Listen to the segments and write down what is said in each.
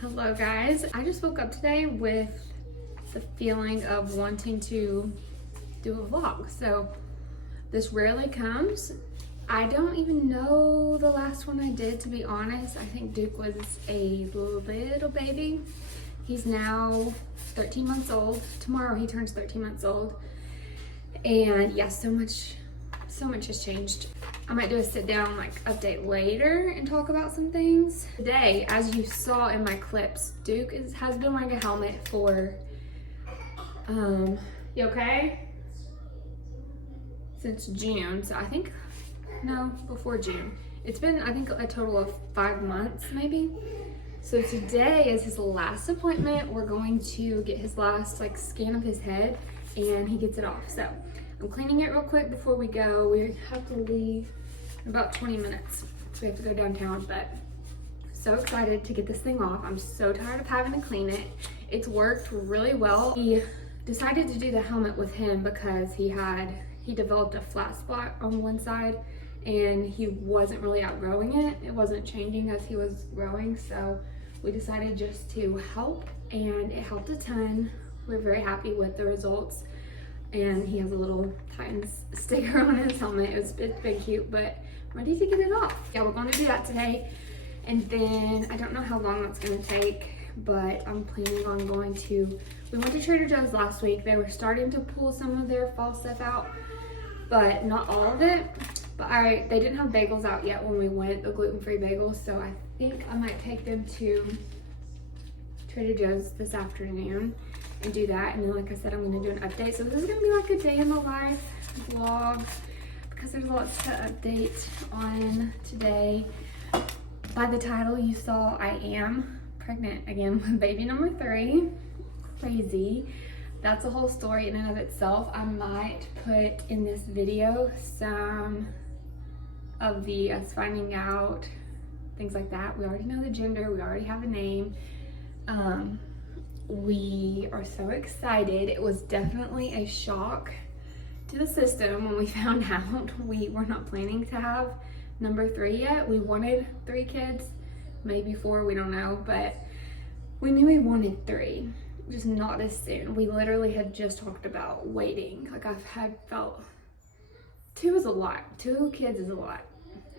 Hello guys, I just woke up today with the feeling of wanting to do a vlog. So this rarely comes. I don't even know the last one I did, to be honest. I think Duke was a little baby. He's now 13 months old. Tomorrow he turns 13 months old. And yeah, so much has changed. I might do a sit down like update later and talk about some things. Today, as you saw in my clips, Duke has been wearing a helmet for, you okay? Since June, so I think, no, before June. It's been, I think, a total of 5 months maybe. So today is his last appointment. We're going to get his last like scan of his head and he gets it off. So I'm cleaning it real quick before we go. We have to leave in about 20 minutes. So we have to go downtown, but so excited to get this thing off. I'm so tired of having to clean it. It's worked really well. We decided to do the helmet with him because he developed a flat spot on one side and he wasn't really outgrowing it. It wasn't changing as he was growing. So we decided just to help, and it helped a ton. We're very happy with the results. And he has a little Titans sticker on his helmet. It's been cute, but I'm ready to get it off. Yeah, we're going to do that today. And then I don't know how long that's gonna take, but I'm planning on going to, we went to Trader Joe's last week. They were starting to pull some of their fall stuff out, but not all of it. But they didn't have bagels out yet when we went, the gluten-free bagels. So I think I might take them to Trader Joe's this afternoon and do that. And then, like I said, I'm gonna do an update. So this is gonna be like a day in the life vlog because there's lots to update on today. By the title you saw, I am pregnant again with baby number 3. Crazy. That's a whole story in and of itself. I might put in this video some of the us finding out, things like that. We already know the gender, we already have a name. We are so excited. It was definitely a shock to the system when we found out. We were not planning to have number 3 yet. We wanted 3 kids, maybe 4, we don't know, but we knew we wanted 3, just not as soon. We literally had just talked about waiting. Like I've felt 2 is a lot. 2 kids is a lot.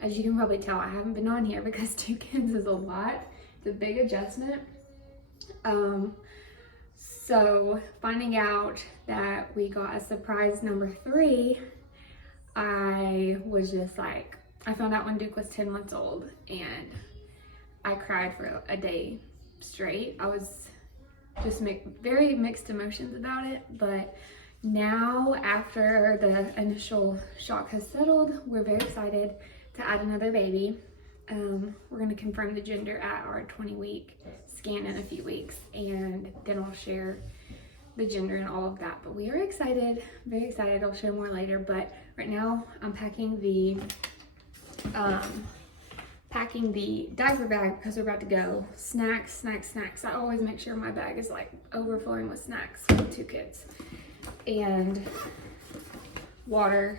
As you can probably tell, I haven't been on here because 2 kids is a lot. It's a big adjustment. So finding out that we got a surprise number 3, I was just like, I found out when Duke was 10 months old and I cried for a day straight. I was just very mixed emotions about it, but now after the initial shock has settled, we're very excited to add another baby. We're gonna confirm the gender at our 20-week scan in a few weeks, and then I'll share the gender and all of that. But we are excited, very excited. I'll share more later, but right now I'm packing the diaper bag because we're about to go. Snacks. I always make sure my bag is like overflowing with snacks for 2 kids. And water,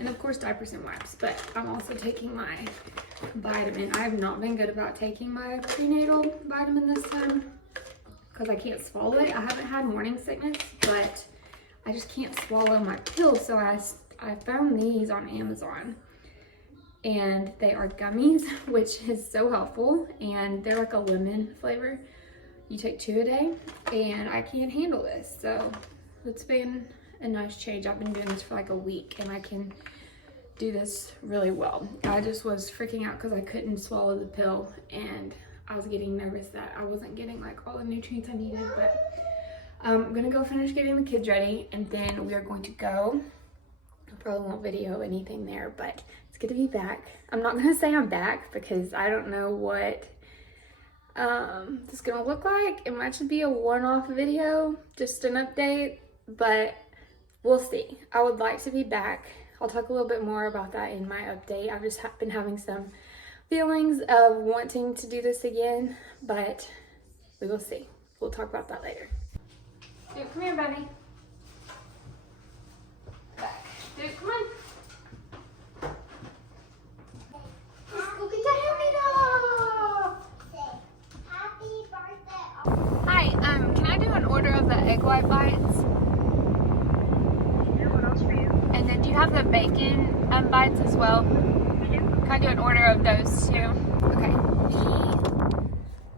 and of course diapers and wipes. But I'm also taking my vitamin. I have not been good about taking my prenatal vitamin this time because I can't swallow it. I haven't had morning sickness, but I just can't swallow my pills. So I found these on Amazon. and they are gummies, which is so helpful, and they're like a lemon flavor. You take 2 a day, and I can't handle this, so it's been a nice change. I've been doing this for like a week, and I can do this really well. I just was freaking out because I couldn't swallow the pill, and I was getting nervous that I wasn't getting like all the nutrients I needed. But I'm gonna go finish getting the kids ready, and then we are going to go. I probably won't video anything there, but it's good to be back. I'm not gonna say I'm back because I don't know what this is gonna look like. It might just be a one-off video, just an update, but we'll see. I would like to be back. I'll talk a little bit more about that in my update. I've just been having some feelings of wanting to do this again, but we will see. We'll talk about that later. Dude, come here, buddy. Back. Dude, come on. Let's go get the happy dog. Happy birthday. Hi, can I do an order of the egg white bites? Yeah, what else for you? And then do you have the bacon bites as well? Can I do an order of those too? Okay.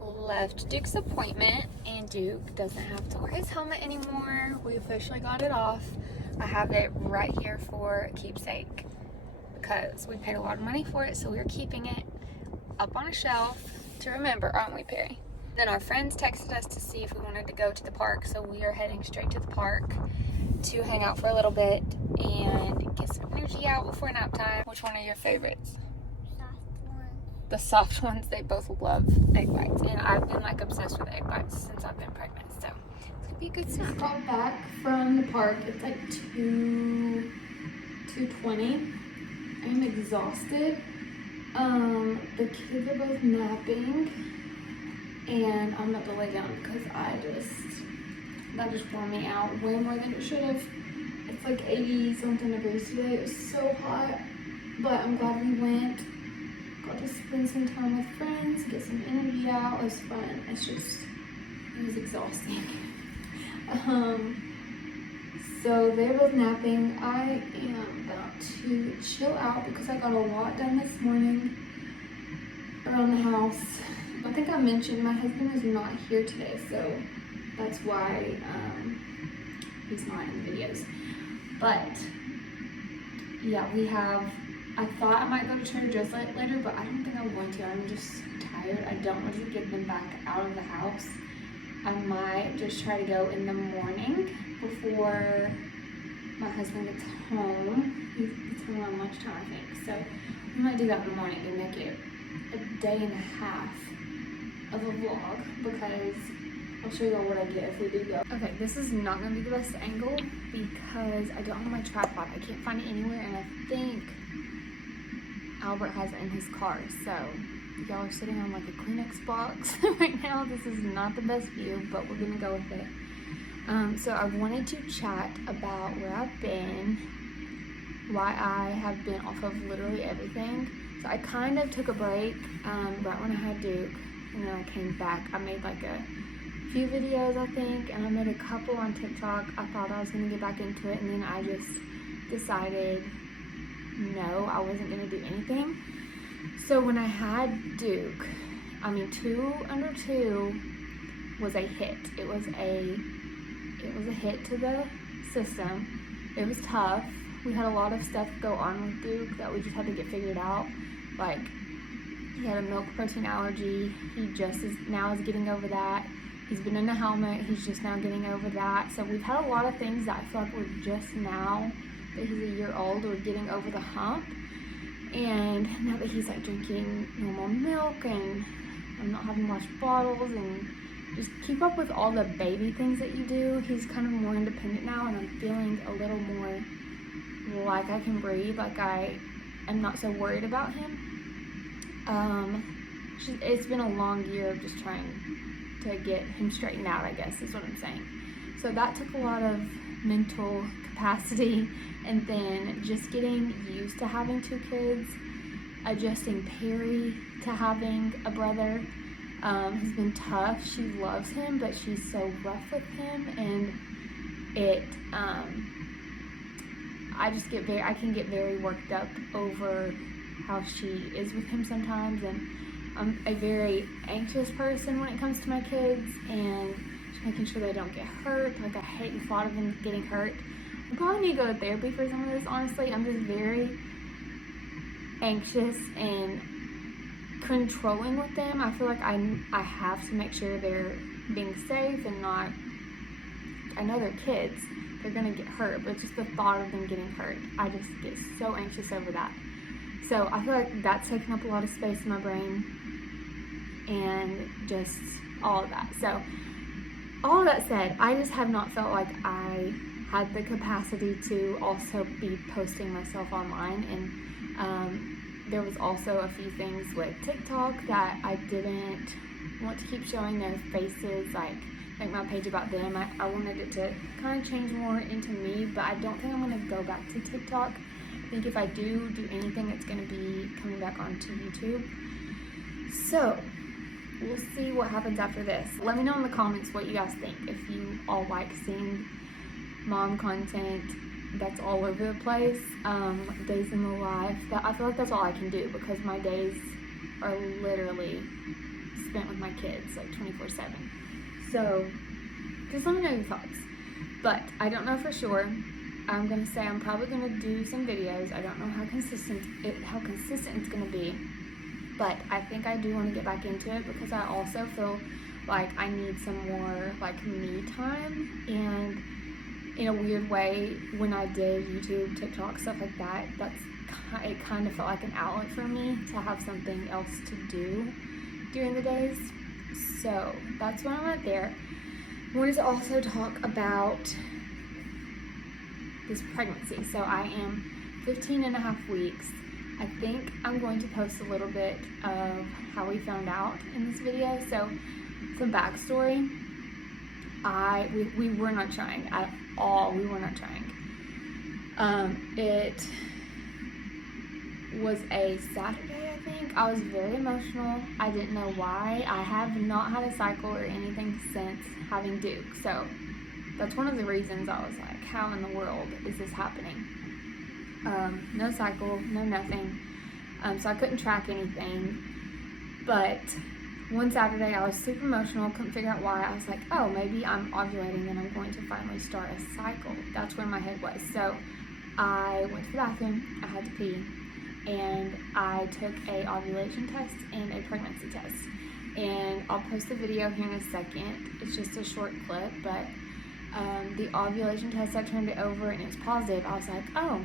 We left Duke's appointment, and Duke doesn't have to wear his helmet anymore. We officially got it off. I have it right here for keepsake because we paid a lot of money for it, so we're keeping it up on a shelf to remember, aren't we, Perry? Then our friends texted us to see if we wanted to go to the park, so we are heading straight to the park to hang out for a little bit and get some energy out before nap time. Which one are your favorites? Soft one. The soft ones. They both love egg bites, and I've been like obsessed with egg bites since I've been pregnant, so it's gonna be a good snack. Got back from the park. It's like 2:20. I'm exhausted. The kids are both napping, and I'm about to lay down because that just wore me out way more than it should have. It's like 80 something degrees today. It was so hot, but I'm glad we went. Got to spend some time with friends, get some energy out. It was fun. It was exhausting. So they're both napping. I am about to chill out because I got a lot done this morning around the house. I think I mentioned my husband is not here today, so that's why he's not in the videos. But yeah, I thought I might go to Trader Joe's later, but I don't think I'm going to. I'm just tired. I don't want to get them back out of the house. I might just try to go in the morning before my husband gets home. He gets home around lunchtime, I think. So we might do that in the morning to make it a day and a half of a vlog, because I'll show you all what I get if we do go. Okay, this is not gonna be the best angle because I don't have my tripod. I can't find it anywhere, and I think Albert has it in his car. So y'all are sitting on like a Kleenex box right now. This is not the best view, but we're gonna go with it. So I wanted to chat about where I've been, why I have been off of literally everything. So I kind of took a break right when I had Duke, and then I came back. I made like a few videos, I think, and I made a couple on TikTok. I thought I was gonna get back into it, and then I just decided no, I wasn't gonna do anything. So when I had Duke, 2 under 2 was a hit. It was a hit to the system. It was tough. We had a lot of stuff go on with Duke that we just had to get figured out. Like, he had a milk protein allergy. He just is getting over that. He's been in a helmet. He's just now getting over that. So we've had a lot of things that I feel like we're just now that he's a year old, we're getting over the hump. And now that he's like drinking normal milk, and I'm not having to wash bottles and just keep up with all the baby things that you do, he's kind of more independent now, and I'm feeling a little more like I can breathe, like I am not so worried about him. It's been a long year of just trying to get him straightened out, I guess is what I'm saying. So that took a lot of mental capacity, and then just getting used to having 2 kids, adjusting Perry to having a brother has been tough. She loves him, but she's so rough with him, and I can get very worked up over how she is with him sometimes, and I'm a very anxious person when it comes to my kids, and just making sure they don't get hurt. Like, I hate the thought of them getting hurt. I probably need to go to therapy for some of this, honestly. I'm just very anxious and controlling with them. I feel like I have to make sure they're being safe and not, I know they're kids, they're gonna get hurt, but just the thought of them getting hurt, I just get so anxious over that. So I feel like that's taking up a lot of space in my brain, and just all of that. So all of that said, I just have not felt like I had the capacity to also be posting myself online, and there was also a few things with TikTok that I didn't want to keep showing their faces, like my page about them. I wanted it to kind of change more into me, but I don't think I'm going to go back to TikTok. I think if I do anything, it's going to be coming back onto YouTube. So we'll see what happens after this. Let me know in the comments what you guys think. If you all like seeing mom content that's all over the place, days in the life, that I feel like that's all I can do, because my days are literally spent with my kids like 24/7. So just let me know your thoughts. But I don't know for sure. I'm gonna say I'm probably gonna do some videos. I don't know how consistent it's gonna be, but I think I do want to get back into it, because I also feel like I need some more like me time. And in a weird way, when I did YouTube, TikTok, stuff like that, it kind of felt like an outlet for me to have something else to do during the days. So that's what I'm at there. I wanted to also talk about this pregnancy. So I am 15 and a half weeks. I think I'm going to post a little bit of how we found out in this video. So some backstory. We were not trying at all. We were not trying. It was a Saturday, I think. I was very emotional. I didn't know why. I have not had a cycle or anything since having Duke. So that's one of the reasons I was like, how in the world is this happening? No cycle, no nothing. So I couldn't track anything. But one Saturday I was super emotional, couldn't figure out why. I was like, oh, maybe I'm ovulating and I'm going to finally start a cycle. That's where my head was. So I went to the bathroom, I had to pee, and I took a ovulation test and a pregnancy test. And I'll post the video here in a second. It's just a short clip, but the ovulation test, I turned it over and it was positive. I was like, oh,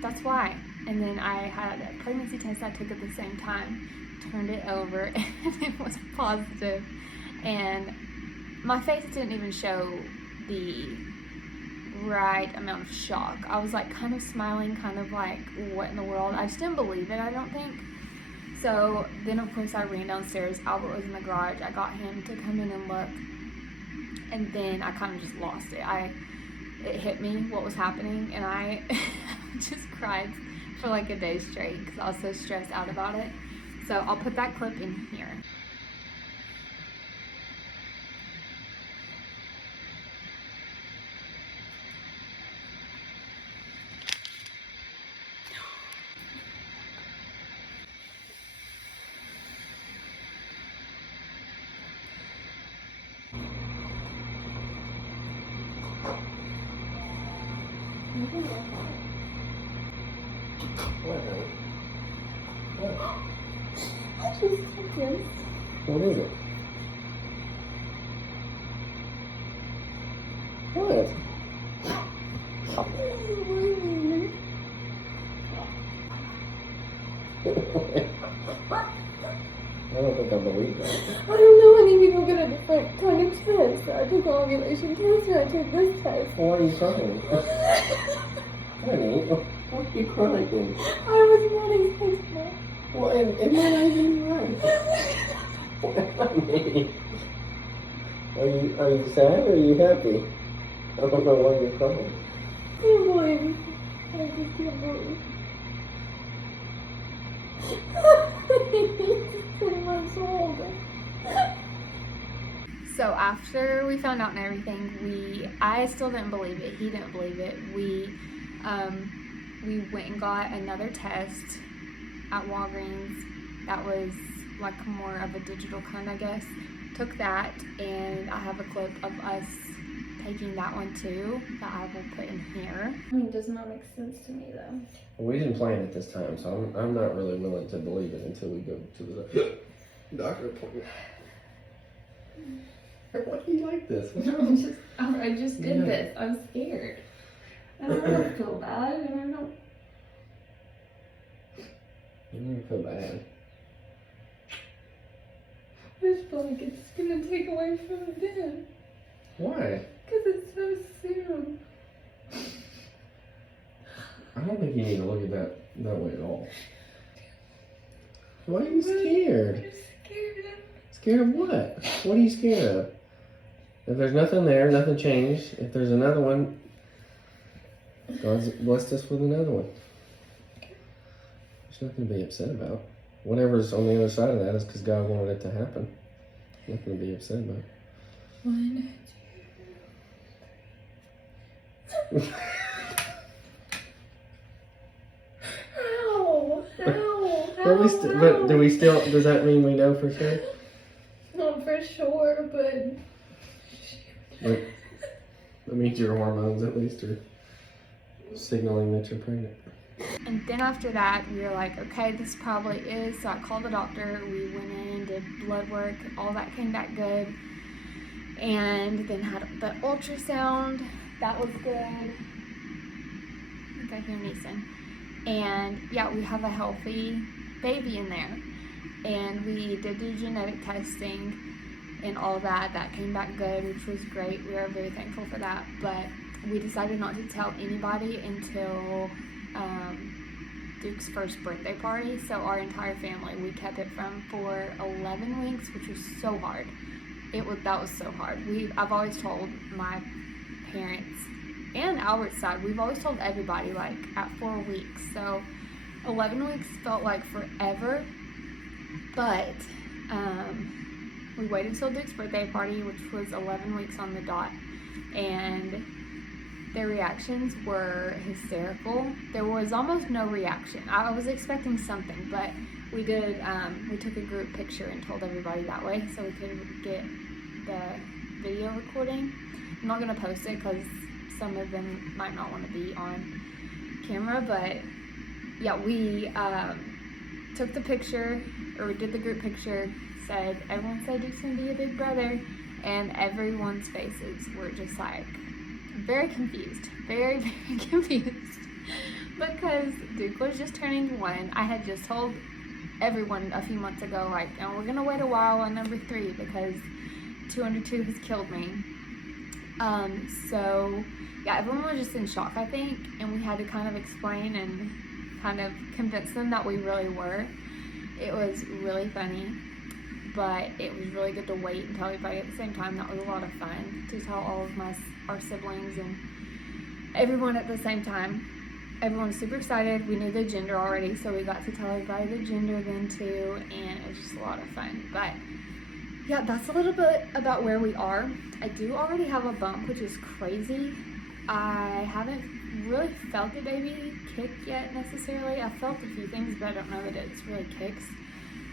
that's why. And then I had a pregnancy test I took at the same time, turned it over, and it was positive. And my face didn't even show the right amount of shock. I was like kind of smiling, kind of like, what in the world? I just didn't believe it, I don't think. So then of course I ran downstairs. Albert was in the garage. I got him to come in and look. And then I kind of just lost it. It hit me what was happening, and I just cried for like a day straight because I was so stressed out about it. So I'll put that clip in here. What is it? What? I don't think I believe that. I don't know, I need to go get a different kind of test. I took an ovulation test and I took this test. Why are you crying? Honey, why are you crying? I was wanting sex now. Well, am I not even right? Honey, are you sad or are you happy? I don't know why you're crying. I can't believe it. I just can't believe it. It's 10 months old. So after we found out and everything, I still didn't believe it. He didn't believe it. We went and got another test at Walgreens that was like more of a digital kind, I guess. Took that, and I have a clip of us taking that one too that I will put in here. I mean, it does not make sense to me though. We didn't plan it this time, so I'm not really willing to believe it until we go to the doctor appointment. Why do you like this? I just did this. I'm scared. I don't want to feel bad, and I don't. You don't feel bad. I just feel like it's gonna take away from them. Why? Because it's so soon. I don't think you need to look at that way at all. Why are you scared? I'm scared. Scared of what? What are you scared of? If there's nothing there, nothing changed. If there's another one, God's blessed us with another one. There's nothing to be upset about. Whatever's on the other side of that is because God wanted it to happen. Nothing to be upset about. 1, 2, 3. How? But do we still? Does that mean we know for sure? Not for sure, but Like, that means your hormones at least are signaling that you're pregnant. And then after that, we were like, okay, this probably is. So I called the doctor. We went in, did blood work. All that came back good. And then had the ultrasound. That was good. I think I hear Neeson. And yeah, we have a healthy baby in there. And we did do genetic testing and all that. That came back good, which was great. We are very thankful for that. But we decided not to tell anybody until Duke's first birthday party. So our entire family, we kept it from for 11 weeks, which was so hard. That was so hard. I've always told my parents and Albert's side, we've always told everybody like at 4 weeks. So 11 weeks felt like forever, but we waited until Duke's birthday party, which was 11 weeks on the dot, and their reactions were hysterical. There was almost no reaction. I was expecting something, but we took a group picture and told everybody that way so we could get the video recording. I'm not going to post it because some of them might not want to be on camera, but yeah, we took the picture, or we did the group picture, everyone said Duke's going to be a big brother, and everyone's faces were just like, very confused, very, very confused, because Duke was just turning 1. I had just told everyone a few months ago, like, oh, we're gonna wait a while on number 3 because 2 under 2 has killed me. So yeah, everyone was just in shock, I think, and we had to kind of explain and kind of convince them that we really were. It was really funny, but it was really good to wait and tell everybody at the same time. That was a lot of fun to tell all of our siblings and everyone at the same time. Everyone's super excited. We knew the gender already, so we got to tell everybody the gender then too, and it was just a lot of fun. But yeah, that's a little bit about where we are. I do already have a bump, which is crazy. I haven't really felt the baby kick yet necessarily. I felt a few things, but I don't know that it's really kicks.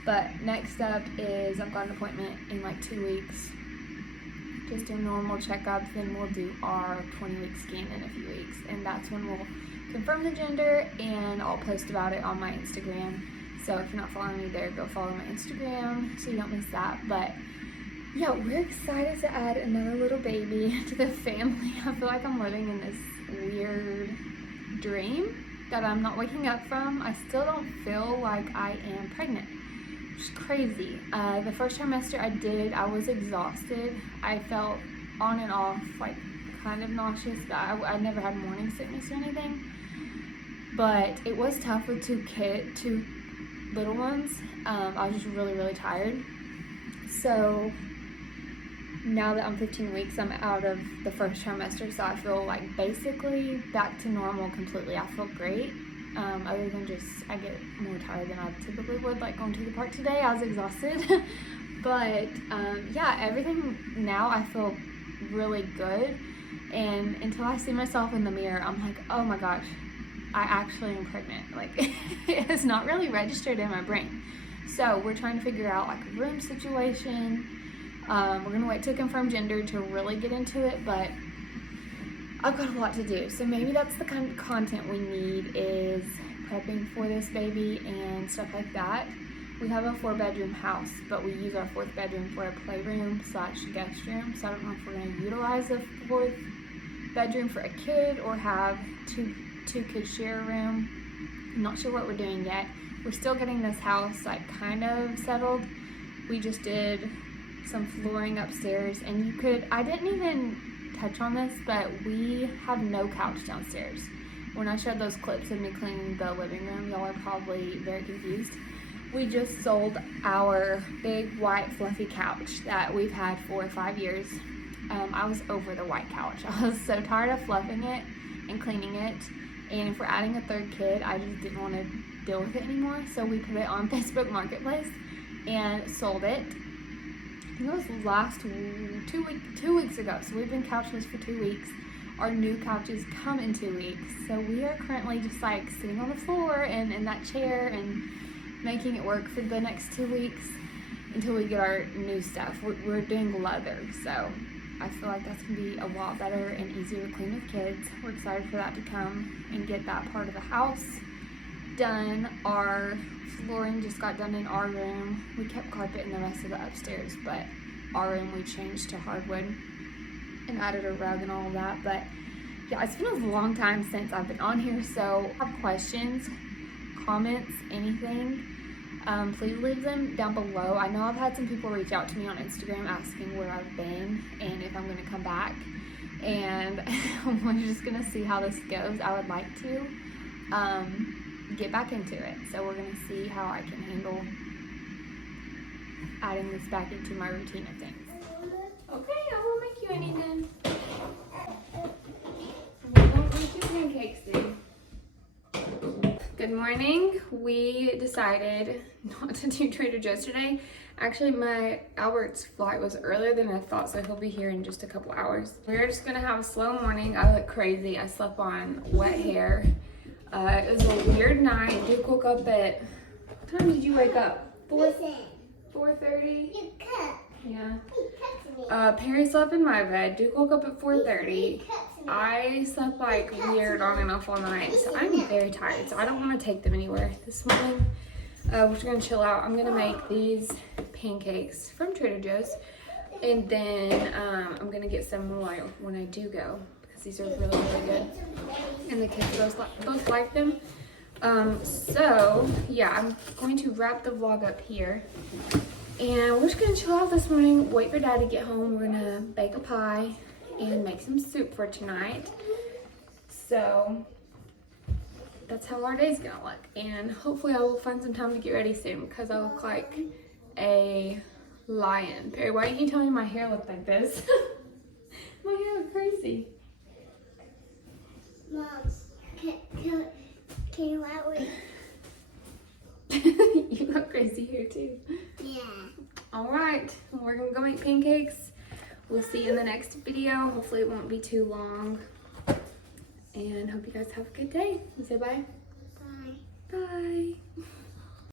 But next up is I've got an appointment in like 2 weeks. Just a normal checkup. Then we'll do our 20-week scan in a few weeks. And that's when we'll confirm the gender, and I'll post about it on my Instagram. So if you're not following me there, go follow my Instagram so you don't miss that. But yeah, we're excited to add another little baby to the family. I feel like I'm living in this weird dream that I'm not waking up from. I still don't feel like I am pregnant. It's crazy. The first trimester I was exhausted. I felt on and off, like kind of nauseous, but I never had morning sickness or anything. But it was tough with two little ones. I was just really, really tired. So now that I'm 15 weeks, I'm out of the first trimester, so I feel like basically back to normal completely. I feel great. Other than just, I get more tired than I typically would, like going to the park today. I was exhausted. But yeah, everything now I feel really good. And until I see myself in the mirror, I'm like, oh my gosh, I actually am pregnant. Like, it is not really registered in my brain. So we're trying to figure out like a room situation. We're gonna wait to confirm gender to really get into it, but I've got a lot to do. So maybe that's the kind of content we need, is prepping for this baby and stuff like that. We have a 4-bedroom house, but we use our 4th bedroom for a playroom / guest room. So I don't know if we're gonna utilize the 4th bedroom for a kid or have two kids share a room. I'm not sure what we're doing yet. We're still getting this house like kind of settled. We just did some flooring upstairs, and I didn't even touch on this, but we have no couch downstairs. When I showed those clips of me cleaning the living room, y'all are probably very confused. We just sold our big white fluffy couch that we've had for 5 years. I was over the white couch. I was so tired of fluffing it and cleaning it, and if we're adding a 3rd kid, I just didn't want to deal with it anymore. So we put it on Facebook Marketplace and sold it. I think it was last 2 weeks ago. So we've been couchless for 2 weeks. Our new couches come in 2 weeks. So we are currently just like sitting on the floor and in that chair and making it work for the next 2 weeks until we get our new stuff. We're doing leather, so I feel like that's gonna be a lot better and easier to clean with kids. We're excited for that to come and get that part of the house done. Our flooring just got done in our room. We kept carpet in the rest of the upstairs, but our room we changed to hardwood and added a rug and all of that. But yeah, it's been a long time since I've been on here, so if you have questions, comments, anything, please leave them down below. I know I've had some people reach out to me on Instagram asking where I've been and if I'm going to come back, and we're just going to see how this goes. I would like to get back into it, so we're going to see how I can handle adding this back into my routine of things. Okay, I will make you any then. We won't make you pancakes then. Good morning. We decided not to do Trader Joe's today. Actually, my Albert's flight was earlier than I thought, so he'll be here in just a couple hours. We're just gonna have a slow morning. I look crazy. I slept on wet hair. It was a weird night. Duke woke up at, what time did you wake up? 4:30? You cut. Yeah. You cut me. Perry slept in my bed. Duke woke up at 4:30. You cut me. I slept like weird on and off all night, so I'm very tired. So I don't want to take them anywhere this morning. We're just gonna chill out. I'm gonna make these pancakes from Trader Joe's, and then I'm gonna get some more when I do go, because these are really, really good, and the kids both like them. So yeah, I'm going to wrap the vlog up here, and we're just gonna chill out this morning, wait for Dad to get home. We're gonna bake a pie and make some soup for tonight. So that's how our day's gonna look, and hopefully I will find some time to get ready soon, because I look like a lion. Perry, why didn't you tell me my hair looked like this? My hair looked crazy. Mom, can you let me? You look crazy here too. Yeah. All right, we're gonna go make pancakes. We'll see you in the next video. Hopefully it won't be too long. And hope you guys have a good day. You say bye? Bye. Bye.